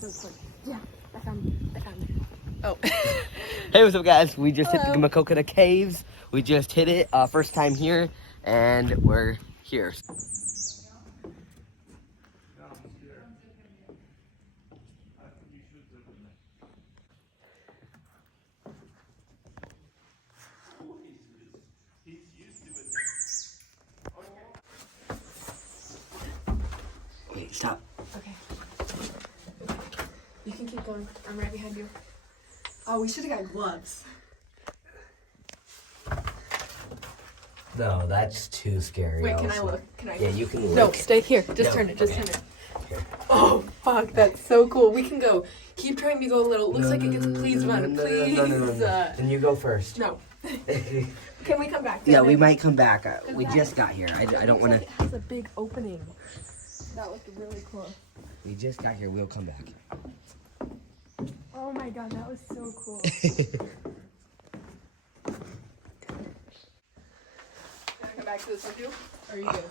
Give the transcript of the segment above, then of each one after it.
so close. Yeah, I found it. Oh. Hey, what's up, guys? We just hit the Maquoketa caves. We just hit it, first time here, and we're here. Wait, stop. Okay. You can keep going. I'm right behind you. Oh, we should have got gloves. No, that's too scary. Wait, can I look? Can I? Yeah, you can look. No, stay here. Just turn it. Just turn it. Oh, fuck. That's so cool. We can go. Keep trying to go a little. Looks like it gets. Please run. Please. No. Then you go first. No. Can we come back? Yeah, we might come back. We just got here. I don't want to. It has a big opening. That looked really cool. We just got here. We'll come back. Oh my god, that was so cool. Can I come back to this with you? Or are you good?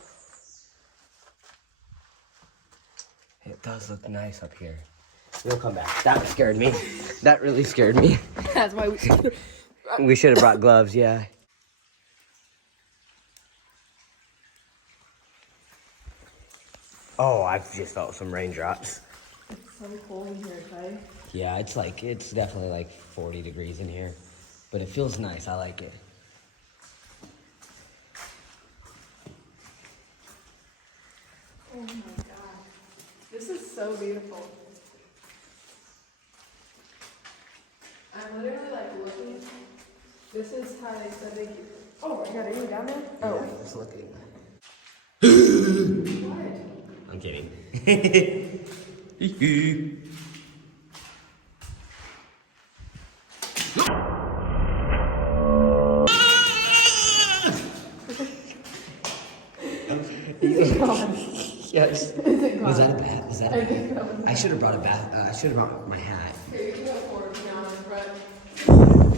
It does look nice up here. We'll come back. That scared me. That really scared me. That's why we We should have brought gloves, yeah. Oh, I just felt some raindrops. It's so cold in here, Ty. Yeah, it's definitely like 40 degrees in here. But it feels nice. I like it. Oh my god. This is so beautiful. I'm literally like looking. This is how they said they keep. Oh my god, are you down there? Oh. Yeah, just looking. What? I'm kidding. Yes. Was that a bat? Was that a bat? I should have brought a bat. I should have brought my hat. Okay, you can go forward now, but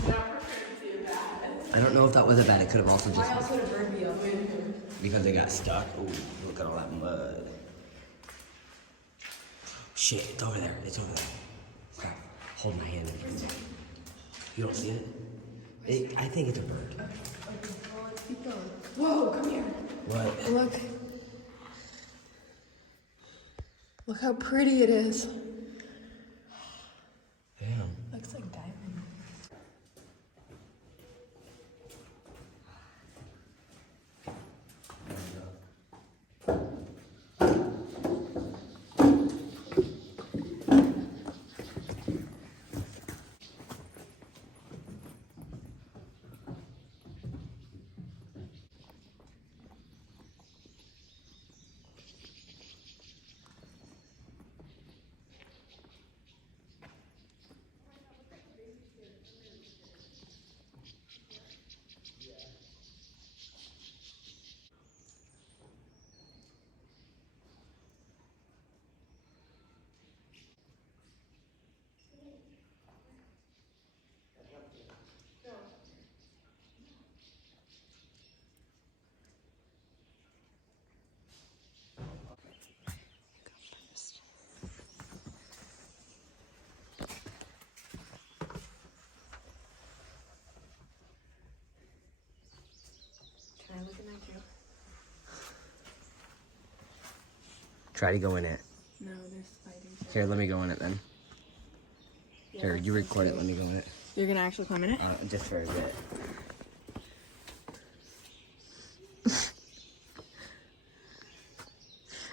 not prepared to see a bat. I don't know if that was a bat. It could have also I just also had a bird bee up in here. because it got stuck. Ooh, look at all that mud. Shit, it's over there. It's over there. Crap. Hold my hand. You don't see it? I think it's a bird. Okay, well, let's keep going. Whoa, come here. What? Look. Look how pretty it is. Damn. Looks like diamond. Can I look in that too? Try to go in it. No, there's spiders. Here, let me go in it then. Yeah, Here, you record it. Let me go in it. You're gonna actually climb in it? Just for a bit.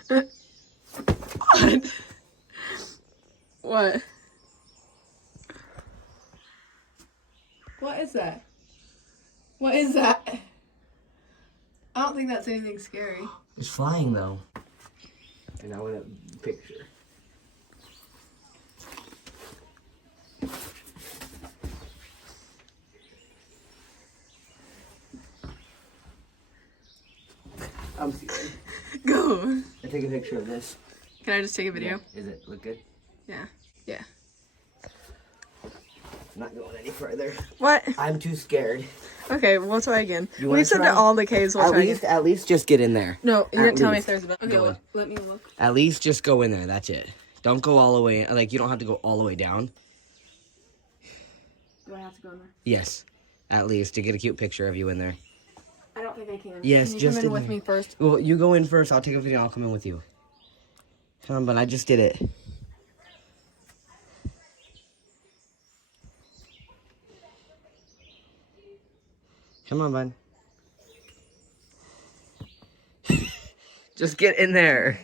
What? What? What is that? What is that? I don't think that's anything scary. It's flying though. And I want a picture. I'm scared. Go. I take a picture of this. Can I just take a video? Yeah. Is it look good? Yeah. Yeah. I'm not going any further. What? I'm too scared. Okay, we'll try again. You wanna We've said try? that all the caves we'll try again. At least just get in there. No, you didn't tell me if least. there's a... Okay, Go in. let me look. At least just go in there. That's it. Don't go all the way. Like, you don't have to go all the way down. Do I have to go in there? Yes, at least to get a cute picture of you in there. I don't think I can. Yes, Can you just come in in with there. me first? Well, you go in first. I'll take a video. I'll come in with you. Come on, but I just did it. Come on, bud. Just get in there.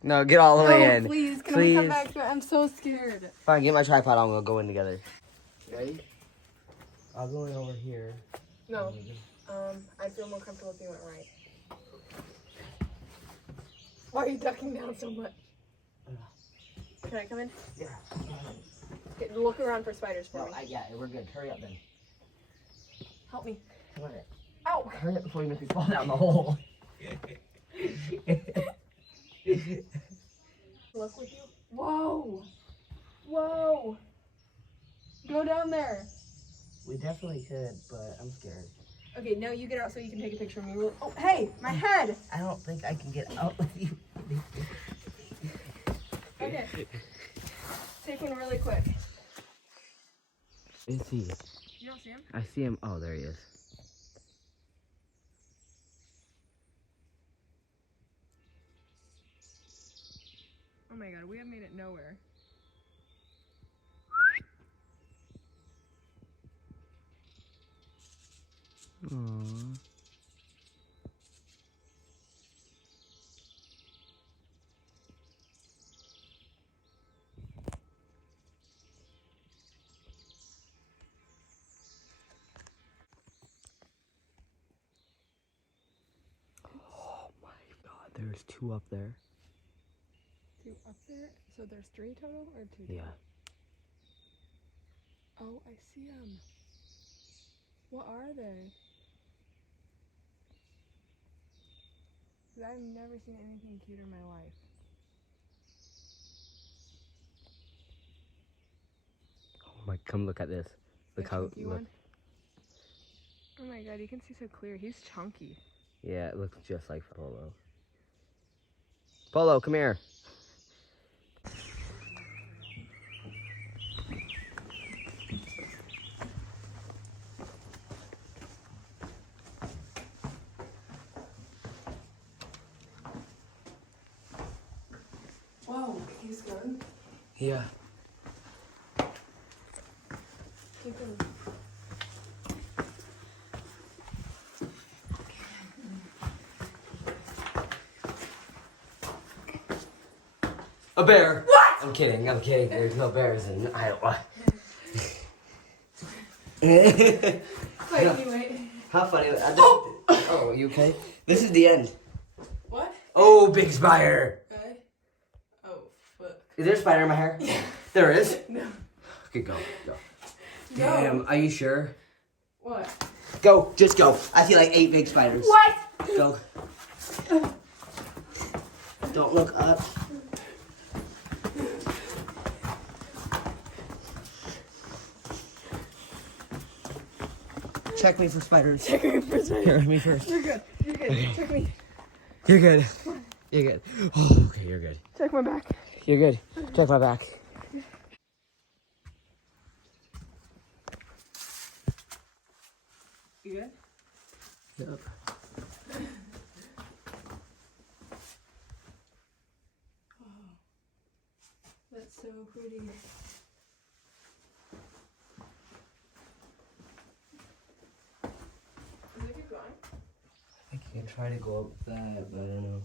No, get all the way in. Please, can we come back here? I'm so scared. Fine, get my tripod on. We'll go in together. Ready? I'll go in over here. No. I feel more comfortable if you went right. Why are you ducking down so much? Can I come in? Yeah. Okay, look around for spiders for me. Yeah, we're good. Hurry up then. Help me. Come on. Ow! Hurry up before you make me fall down the hole. Look with you. Whoa! Whoa! Go down there. We definitely could, but I'm scared. Okay, now you get out so you can take a picture of me. Oh, hey, my head! I don't think I can get out with you. Okay. Take one really quick. Is he? You don't see him? I see him. Oh, there he is. Oh my god, we have made it nowhere. Aww. Oh my god, there's two up there. Two up there? So there's three total or two? Yeah. Oh, I see them. What are they? 'Cause I've never seen anything cute in my life. Oh my, come look at this. Look The how, chunky look. one? Oh my god, you can see so clear. He's chunky. Yeah, it looks just like Polo. Polo, come here. Whoa, he's good. Yeah. Keep him. A bear. What? I'm kidding. There's no bears in Iowa. Wait, wait. How funny. Oh, you okay? This is the end. What? Oh, big spider. Okay. Oh, fuck. Is there a spider in my hair? There is? No. Okay, go. No. Damn, are you sure? What? Go, just go. I see like 8 big spiders. What? Go. Don't look up. Check me for spiders. Check me for spiders. Here, me first. You're good. You're good. Okay. Check me. You're good. You're good. Oh, okay, you're good. Check my back. You're good. Check my back. You good? Yep. Oh, that's so pretty. Does it keep going? I can try to go up that, but I don't know.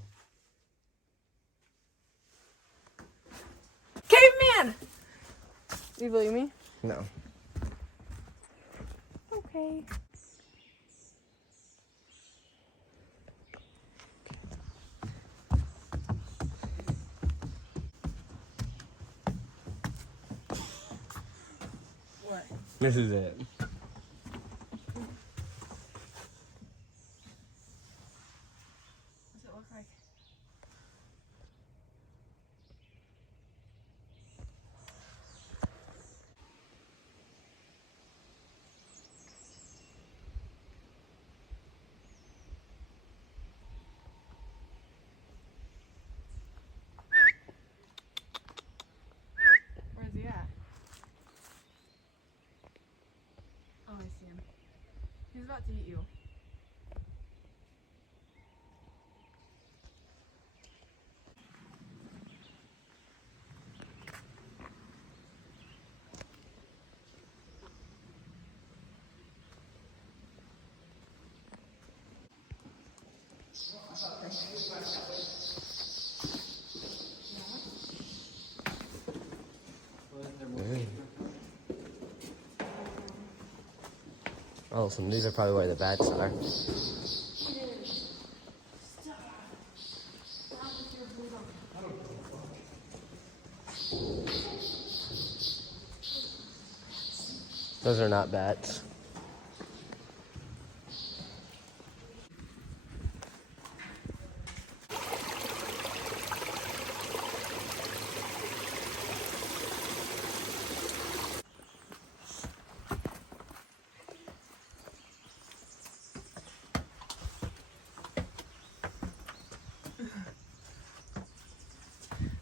Caveman! Do you believe me? No. Okay. What? This is it. What's it look like? He's about to eat you. Oh, so these are probably where the bats are. Those are not bats.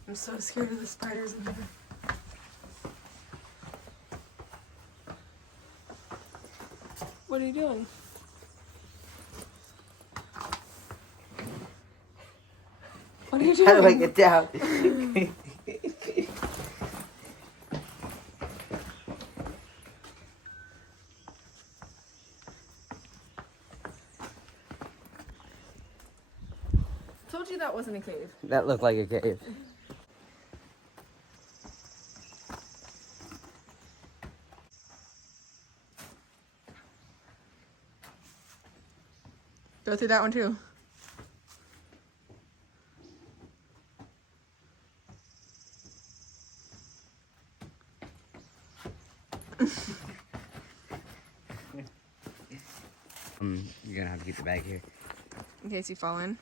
I'm so scared of the spiders in here. What are you doing? What are you doing? How do I get down? Told you that wasn't a cave. That looked like a cave. Go through that one too. You're gonna have to keep the bag here. In case you fall in.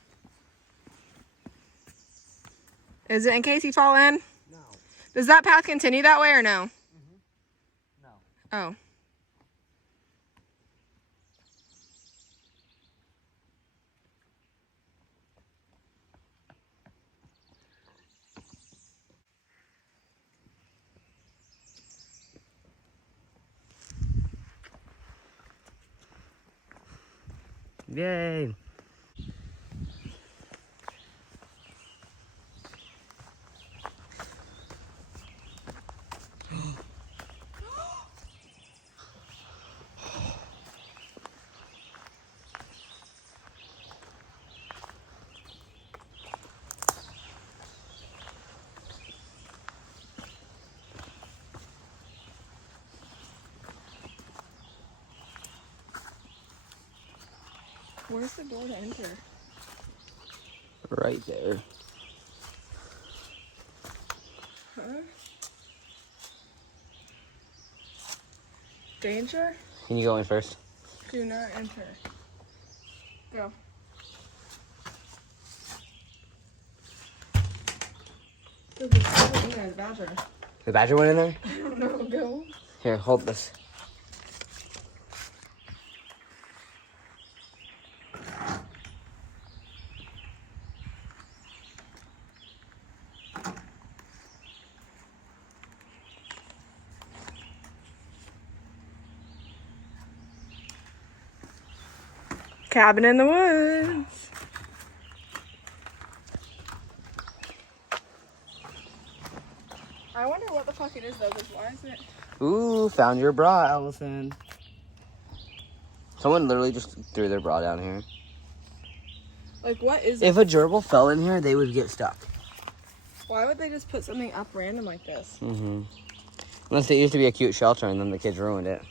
Is it in case you fall in? No. Does that path continue that way or no? No. Oh. Yay. Where's the door to enter? Right there. Huh? Danger? Can you go in first? Do not enter. Go. Look, there's someone in there, a badger. The badger went in there? I don't know, go. Here, hold this. Cabin in the woods. I wonder what the fuck it is though, because why is it? Ooh, found your bra, Allison. Someone literally just threw their bra down here. Like, what is it? If a gerbil fell in here, they would get stuck. Why would they just put something up random like this? Unless it used to be a cute shelter and then the kids ruined it.